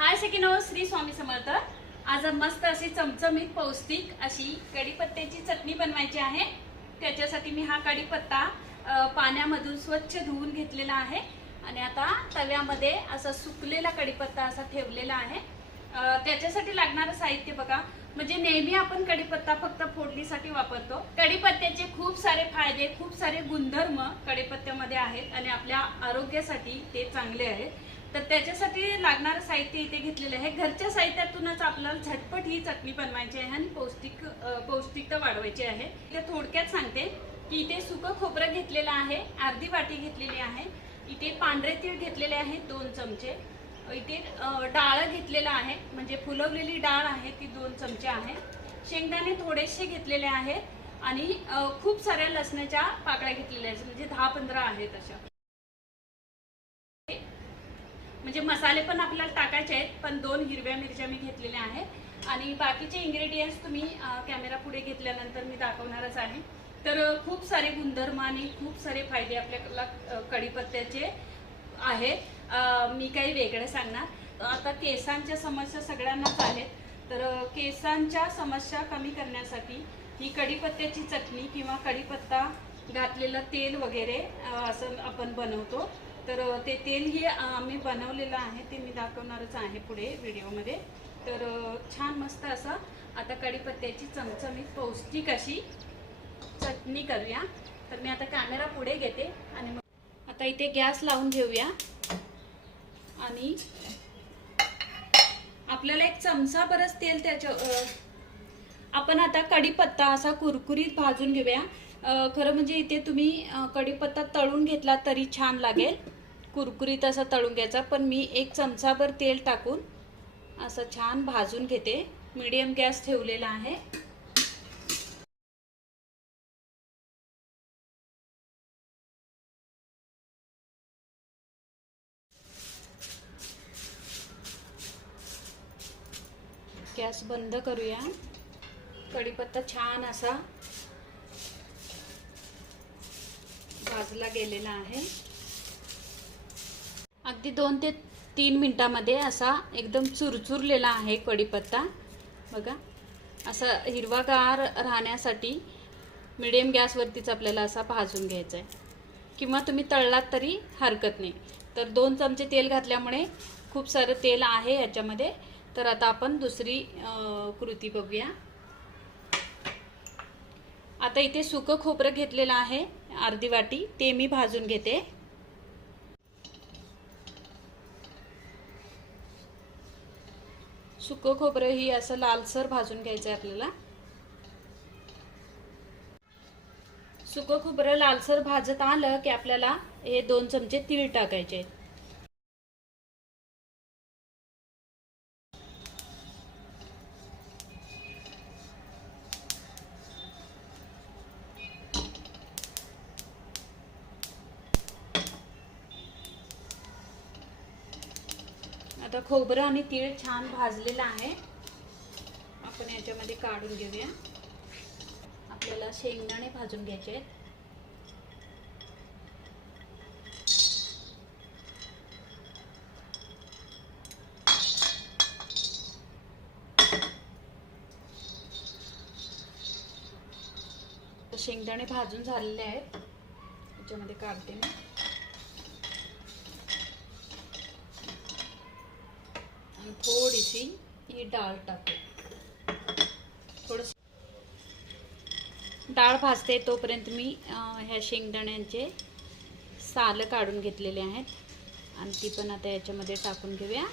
हाय सेकिनो श्री स्वामी समर्थ. आज मस्त अशी चमचमीत पौष्टिक अशी कढीपत्त्याची चटणी बनवायची आहे. त्याच्यासाठी मी हा कढीपत्ता पाण्यामधून स्वच्छ धुवून घेतलेला आहे. आणि आता तव्यामध्ये असा सुकलेला कढीपत्ता असा ठेवलेला आहे. त्याच्यासाठी लागणारं साहित्य बघा. म्हणजे नेहमी आपण कढीपत्ता फक्त फोडणीसाठी वापरतो. कढीपत्त्याचे खूप सारे फायदे खूप सारे गुणधर्म कढीपत्त्यामध्ये आहेत आणि आपल्या आरोग्यासाठी ते चांगले आहेत. तर त्याच्यासाठी लागणारं साहित्य इथे घेतलेलं आहे. घरच्या साहित्यातूनच आपल्याला झटपट ही चटणी बनवायची आहे आणि पौष्टिक पौष्टिकता वाढवायची आहे. ते थोडक्यात सांगते की इथे सुकं खोबरं घेतलेलं आहे अर्धी वाटी घेतलेली आहे. इथे पांढरे तीळ घेतलेले आहेत दोन चमचे. इथे डाळ घेतलेलं आहे म्हणजे फुलवलेली डाळ आहे ती दोन चमचे आहे. शेंगदाणे थोडेसे घेतलेले आहेत आणि खूप साऱ्या लसणाच्या पाकळ्या घेतलेल्या आहेत म्हणजे दहा पंधरा आहेत अशा. म्हणजे मसाले पण आपल्याला टाकायचे आहेत पण दोन हिरव्या मिरच्या मी घेतलेल्या आहेत. आणि बाकीचे इन्ग्रेडियंट्स तुम्ही कॅमेरा पुढे घेतल्यानंतर मी दाखवणारच आहे. तर खूप सारे गुणधर्म आणि खूप सारे फायदे आपल्याला कढीपत्त्याचे आहेत. मी काही वेगळं सांगणार. आता केसांच्या समस्या सगळ्यांनाच आहेत. तर केसांच्या समस्या कमी करण्यासाठी ही कढीपत्त्याची चटणी किंवा कढीपत्ता घातलेलं तेल वगैरे असं आपण बनवतो. तर ते ते तेलही आम्ही बनवलेलं आहे ते मी दाखवणारच आहे पुढे व्हिडिओमध्ये. तर छान मस्त असं आता कढीपत्त्याची चमचमीत पौष्टिक अशी चटणी करूया. तर मी आता कॅमेरा पुढे घेते आणि मग आता इथे गॅस लावून घेऊया. आणि आपल्याला एक चमचा बरंच तेल त्याच्या आपण आता कढीपत्ता असा कुरकुरीत भाजून घेऊया. खरं म्हणजे इथे तुम्ही कढीपत्ता तळून घेतला तरी छान लागेल. कुरकुरीत असा तळून घ्यायचा पण मी एक चमचाभर तेल टाकून असं छान भाजून घेते. मीडियम गॅस ठेवलेला आहे. गॅस बंद करूया. कढीपत्ता छान असा भाजला गेलेला आहे. अगदी दोन ते तीन मिनटामध्ये असा एकदम चुरचुरलेला आहे कढीपत्ता. बघा असा हिरवागार राहण्यासाठी मिडियम गॅसवरतीच आपल्याला असा भाजून घ्यायचा आहे किंवा तुम्ही तळलात तरी हरकत नाही. तर दोन चमचे तेल घातल्यामुळे खूप सारं तेल आहे याच्यामध्ये. तर आता आपण दुसरी कृती बघूया. आता इथे सुकं खोबरं घेतलेलं आहे अर्धी वाटी. ते मी भाजून घेते. सुकं खोबरं ही असं लालसर भाजून घ्यायचं आहे आपल्याला. सुकं खोबरं लालसर भाजत आलं की आपल्याला हे दोन चमचे तीळ टाकायचे आहेत. खोबरं आणि तीळ छान भाजलेलं आहे. आपण याच्यामध्ये काढून घेऊया. आपल्याला शेंगदाणे भाजून घ्यायचे आहेत. तर शेंगदाणे भाजून झालेले आहेत. याच्यामध्ये काढते मी. आणि थोडीशी ही डाळ टाकते थोडस डाळ भाजते तोपर्यंत मी ह्या शेंगदाण्यांचे साल काढून घेतलेले आहेत. आणि ती पण आता याच्यामध्ये टाकून घेऊया.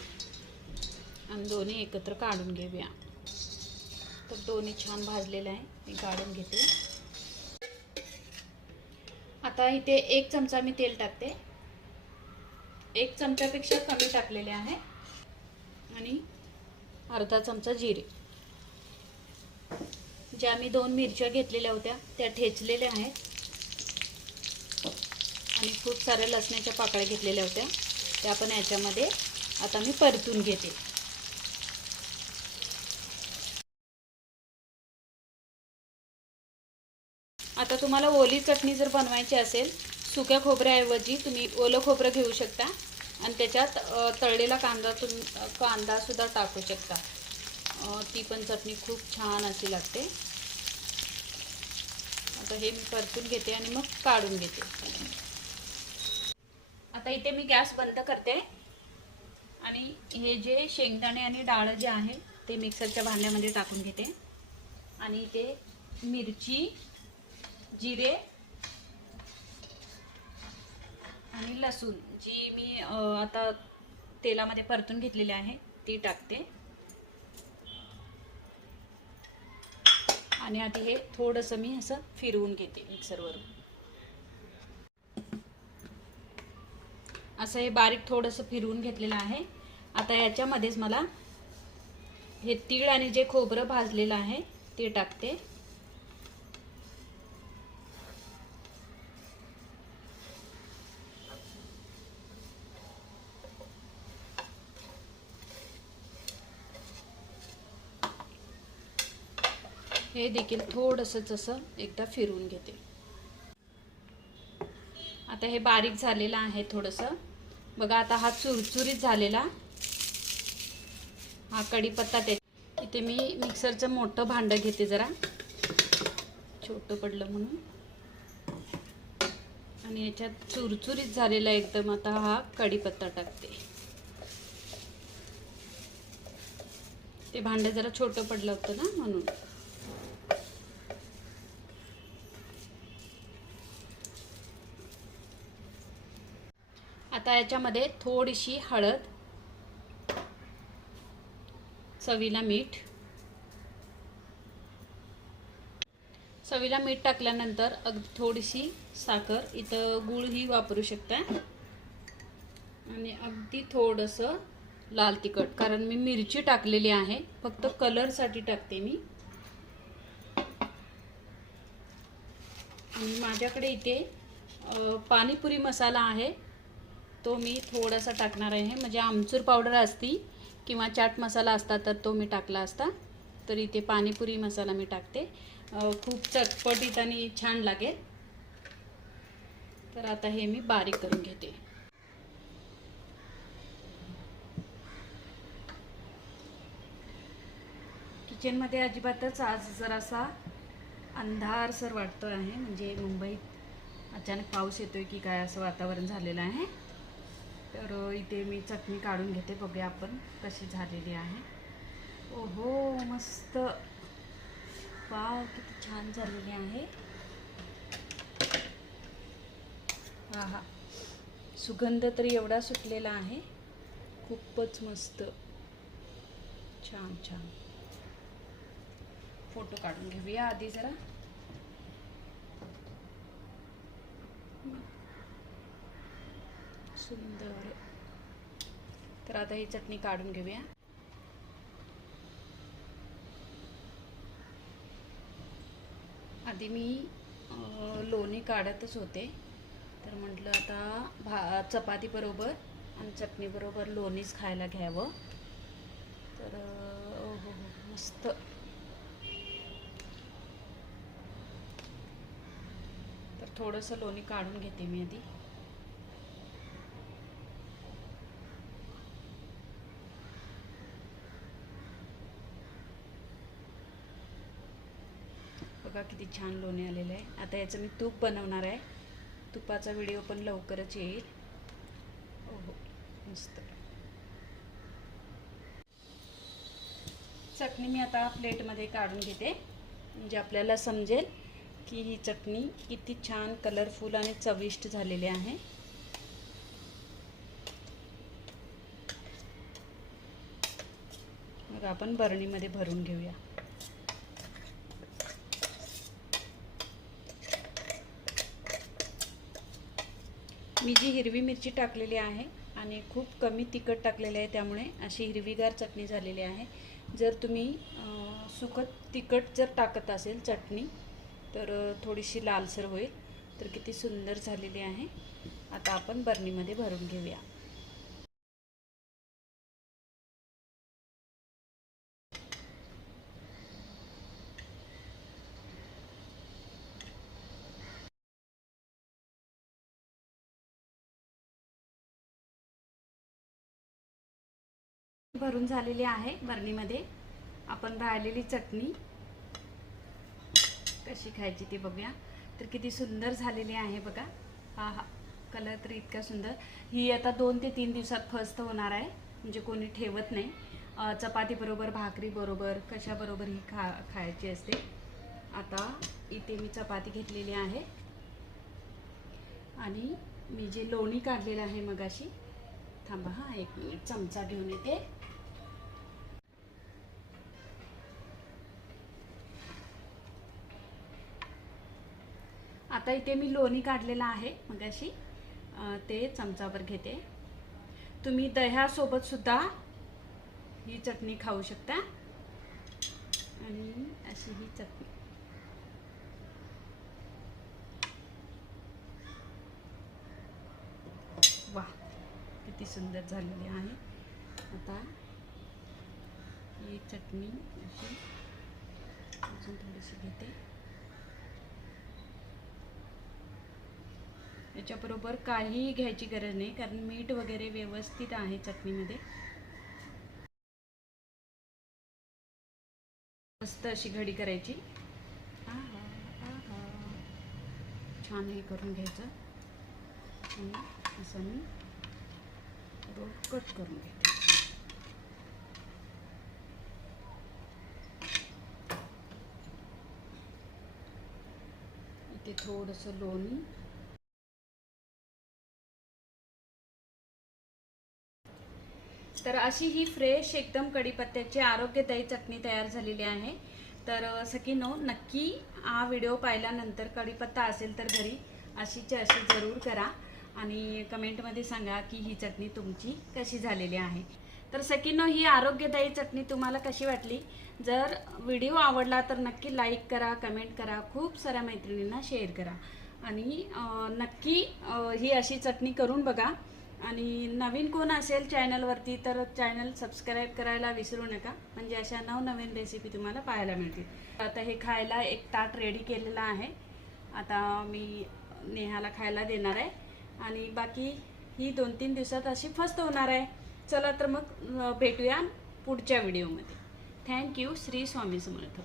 आणि दोन्ही एकत्र काढून घेऊया. तर दोन्ही छान भाजलेलं आहे. मी काढून घेते. आता इथे एक चमचा मी तेल टाकते. एक चमच्यापेक्षा कमी टाकलेले आहे. आणि अर्धा चमचा जिरे. ज्या मी दोन मिरच्या घेतलेल्या होत्या त्या ठेचलेल्या आहेत. आणि खूप साऱ्या लसणाच्या पाकळ्या घेतलेल्या होत्या. त्या पण याच्यामध्ये आता मी परतून घेते. आता तुम्हाला ओली चटणी जर बनवायची असेल सुक्या खोबऱ्याऐवजी तुम्ही ओलं खोबरं घेऊ शकता. आणि त्याच्यात तळलेला कांदा तुम कांदासुद्धा टाकू शकता. ती पण चटणी खूप छान अशी लागते. आता हे मी परतून घेते आणि मग काढून घेते. आता इथे मी गॅस बंद करते. आणि हे जे शेंगदाणे आणि डाळ जे आहे ते मिक्सरच्या भांड्यामध्ये टाकून घेते. आणि इथे मिरची जिरे आणि लसूण जी मी आता तेलामध्ये परतून घेतलेली आहे ती टाकते. आणि आधी हे थोडंसं मी असं फिरवून घेते मिक्सरवरून. असं हे बारीक थोडंसं फिरवून घेतलेलं आहे. आता याच्यामध्येच मला हे तीळ आणि जे खोबरं भाजलेलं आहे ते टाकते. हे देखील थोडंसं असं एकदा फिरवून घेते. आता हे बारीक झालेलं आहे थोडंसं. बघा आता हा चुरचुरीत झालेला हा कढीपत्ता त्या इथे मी मिक्सरचं मोठं भांडं घेते जरा. छोटं पडलं म्हणून. आणि याच्यात चुरचुरीत झालेला एकदम आता हा कढीपत्ता टाकते. ते भांडं जरा छोटं पडलं होतं ना म्हणून. आता याच्यामध्ये थोडीशी हळद चवीला मीठ. चवीला मीठ टाकल्यानंतर अगदी थोडीशी साखर इथं गूळ ही वापरू शकता आणि अगदी थोडंसं लाल तिखट कारण मी मिरची टाकलेली आहे फक्त कलरसाठी टाकते मी. आणि माझ्याकडे इथे पाणीपुरी मसाला आहे. तो मी थोडासा टाकणार आहे. म्हणजे आमचूर पावडर असती किंवा चाट मसाला असता तर तो मी टाकला असता. तर इथे पाणीपुरी मसाला मी टाकते. खूप चटपटीत आणि छान लागेल. तर आता हे मी बारीक करून घेते. किचनमध्ये अजिबातच आज जरासा अंधारसर वाटतो आहे. म्हणजे मुंबईत अचानक पाऊस येतोय की काय असं वातावरण झालेलं आहे. तर इथे मी चटणी काढून घेते. बघूया आपण कशी झालेली आहे. ओहो मस्त. वाव किती छान झालेली आहे. हा हा सुगंध तरी एवढा सुटलेला आहे. खूपच मस्त. छान छान. फोटो काढून घेऊया आधी जरा. सुंदर. तर आता ही चटणी काढून घेऊया. आधी मी लोणी काढतच होते. तर म्हटलं आता भा चपातीबरोबर आणि चटणीबरोबर लोणीच खायला घ्यावं. तर हो हो हो, मस्त. तर थोडंसं लोणी काढून घेते मी आधी. बघा किती छान लोणी आलेलं आहे. आता याचं मी तूप बनवणार आहे. तुपाचा व्हिडिओ पण लवकरच येईल. हो हो मस्त. चटणी मी आता प्लेटमध्ये काढून घेते. म्हणजे आपल्याला समजेल की ही चटणी किती छान कलरफुल आणि चविष्ट झालेली आहे. मग आपण बरणीमध्ये भरून घेऊया. मी जी हिरवी मिरची टाकलेली आहे आणि खूप कमी तिखट टाकलेले आहे त्यामुळे अशी हिरवीगार चटणी झालेली आहे. जर तुम्ही अं, तिखट जर टाकत असेल चटणी तर थोडीशी लालसर होईल. तर किती सुंदर झालेली आहे. आता आपण बरणीमध्ये भरून घेऊया. भरून झालेली आहे बरणीमध्ये. आपण राहिलेली चटणी. कशी खायची ती बघूया. तर किती सुंदर झालेली आहे बघा. हा हा कलर तर इतका सुंदर. ही आता दोन ते तीन दिवसात फस्त होणार आहे. म्हणजे कोणी ठेवत नाही. चपातीबरोबर भाकरीबरोबर कशाबरोबर ही खा खायची असते. आता इथे मी चपाती घेतलेली आहे. आणि मी जे लोणी काढलेलं आहे मगाशी. थांबा हा एक मिनिट. चमचा घेऊन येते. आता इथे मी लोणी काढलेलं आहे मग अशी ते चमचावर घेते. तुम्ही दह्यासोबत सुद्धा ही चटणी खाऊ शकता. आणि अशी ही चटणी. वा किती सुंदर झालेली आहे. आता ही चटणी अशी अजून थोडीशी घेते. याच्याबरोबर काहीही घ्यायची गरज नाही कारण मीठ वगैरे व्यवस्थित आहे चटणीमध्ये. मस्त अशी घडी करायची. छान हे करून घ्यायचं. आणि असं मी रोल कट करून घेते. इथे थोडंसं लोणी तर अशी ही फ्रेश एकदम कढीपत्त्याची आरोग्यदायी चटणी तयार झालेली आहे. तर अ, सखीनो नक्की हा व्हिडिओ पाहिल्यानंतर कढीपत्ता असेल तर घरी अशीच्या अशी जरूर करा आणि कमेंटमध्ये सांगा की ही चटणी तुमची कशी झालेली आहे. तर सकीनो ही आरोग्यदायी चटणी तुम्हाला कशी वाटली? जर व्हिडिओ आवडला तर नक्की लाईक करा कमेंट करा खूप साऱ्या मैत्रिणींना शेअर करा. आणि नक्की ही अशी चटणी करून बघा. आणि नवीन कोण असेल चॅनलवरती तर चॅनल सबस्क्राईब करायला विसरू नका. म्हणजे अशा नवनवीन रेसिपी तुम्हाला पाहायला मिळतील. आता हे खायला एक ताट रेडी केलेलं आहे. आता मी नेहाला खायला देणार आहे. आणि बाकी ही दोन तीन दिवसात अशी फस्त होणार आहे. चला तर मग भेटूया पुढच्या व्हिडिओमध्ये थँक्यू श्री स्वामी समर्थ.